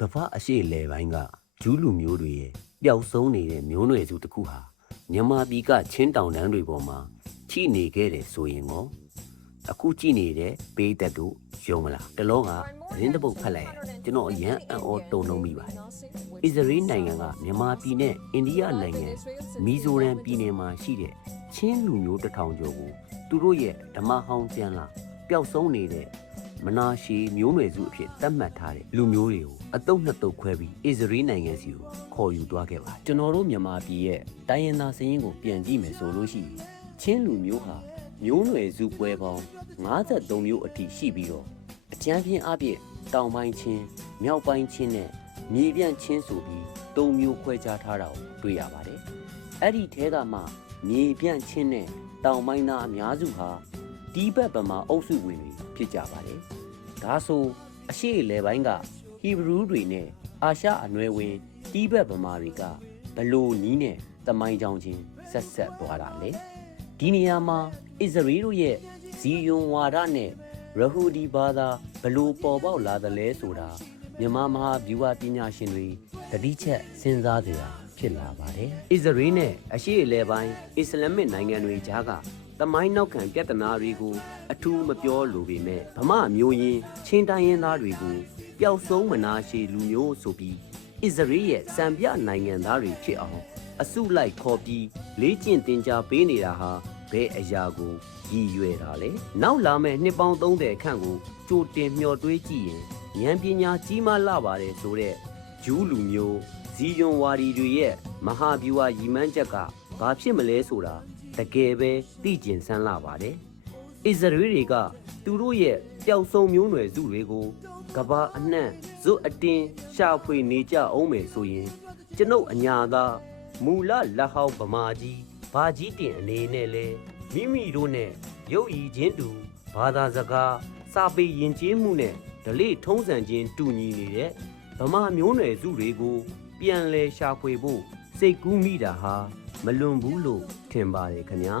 ကမ္ဘာအရှေ့အလယ်ပိုင်းကဂျူးလူမျိုးတွေရဲ့ပျောက်ဆုံးနေတဲ့မျိုးနွယ်စုတစ်ခုဟာမြန်မာပြည်ကချင်းတောင်တန်းတွေပေါ်မှာချိနေခဲ့တယ်ဆိုရင်ရောအခုကြည့်နေတဲ့ပေးသက်တို့ယုံမလားတလုံးကသတင်းတစ်ပုဒ်ဖတ်လိုက်ရင်ကျွန်တော်အရန်အံ့ဩတုန်လှုပ်မိပါတယ်အစ္စရေးနိုင်ငံကမြန်မာပြည်နဲ့အိန္ဒိယနိုင်ငံမီဇိုရမ်ပြည်နယ်မှာရှိတဲ့ချင်းလူမျိုးတစ်ထောင်ကျော်ကိုသူတို့ရဲ့ဓမ္မဟောင်းကျမ်းလာပျောက်ဆုံးနေတဲ့မနာရှည်မျိုးနွယ်စုအဖြစ်သတ်မှတ်ထားတဲ့လူမျိုးတွေကိုအတုပ်နှစ်တုပ်ခွဲပြီးအစ္စရေးနိုင်ငံစီကိုခေါ်ယူသွားခဲ့ပါတယ်ကျွန်တော်တို့မြန်မာပြည်ရဲ့တိုင်းရင်းသားစည်းရင်းကိုပြန်ကြည့်မယ်ဆိုလို့ရှိရင်ချင်းလူမျိုးဟာမျိုးနွယ်စုပွဲပေါင်း53မျိုးအထိရှိပြီးတော့အကျန်းပြင်းအပြည့်တောင်ပိုင်းချင်းမြောက်ပိုင်းချင်းနဲ့မြေပြန့်ချင်းဆိုပြီး3မျိုးခွဲခြားထားတာကိုတွေ့ရပါတယ်အဲ့ဒီထဲကမှမြေပြန့်ချင်းနဲ့တောင်ပိုင်းသားအများစုဟာဒီဘက်ဗမာအုပ်စုဝင်တွေဖြစ်ကြပါတယ်ဒါဆိုအရှေ့လေပိုင်းကဟီဘရူးတွေနဲ့အာရှအနွယ်ဝင်ဒီဘက်ဗမာတွေကဘလို့နီးနဲ့သမိုင်းကြောင်းချင်းဆက်ဆက်သွားတာလေဒီနေရာမှာအစ္စရေးတို့ရဲ့ဇီယွန်ဝါဒနဲ့ရဟူဒီဘာသာဘလို့ပေါ်ပေါက်လာသလဲဆိုတာမြန်မာမဟာဗျူဟာပညာရှင်တွေတတိချက်စဉ်းစားကြရဖြစ်လာပါတယ်အစ္စရေးနဲ့အရှေ့အလယ်ပိုင်းအစ္စလာမစ်နိုင်ငံတွေကြားကသမိုင်းနောက်ခံပြဿနာတွေကိုအထူးမပြောလိုပေမဲ့ဗမာမျိုးရင်းချင်းတိုင်းရင်းသားတွေကိုပျောက်ဆုံးမနာရှည်လူမျိုးဆိုပြီးအစ္စရေးရဲ့စံပြနိုင်ငံသားတွေဖြစ်အောင်အစုလိုက်ခေါ်ပြီးလေ့ကျင့်သင်ကြားပေးနေတာဟာဘယ်အရာကိုရည်ရွယ်တာလဲနောက်လာမယ့်နှစ်ပေါင်း30ခန့်ကိုကြိုတင်မျှော်တွေးကြည့်ရင်ဉာဏ်ပညာကြီးမားလာပါတယ်ဆိုတဲ့ဂျူးလူမျိုးဇီယွန်ဝါဒီတွေရဲ့မဟာဗျူဟာရည်မှန်းချက်ကဘာဖြစ်မလဲဆိုတာတကယ်ပဲသိကျင်ဆန်းလာပါတယ်အစ္စရေးတွေကသူတို့ရဲ့ပျောက်ဆုံးမျိုးနွယ်စုတွေကိုကဘာအနှံ့ဇွတ်အတင်းရှာဖွေနေကြအောင်မယ်ဆိုရင်ကျွန်ုပ်အညာသားမူလလက်ဟောင်းဗမာကြီးဘာကြီးတင်အနေနဲ့လဲမိမိတို့နဲ့ရုပ်ရည်ချင်းတူဘာသာစကားစာပေယဉ်ကျေးမှုနဲ့ဓလေ့ထုံးစံချင်းတူညီနေတဲ့ဗမာမျိုးနွယ်စုတွေကိုပြန်လဲရှာဖွေဖို့စိတ်ကူးမိတာဟာမလွန်ဘူးလို့ထင်ပါတယ်ခင်ဗျာ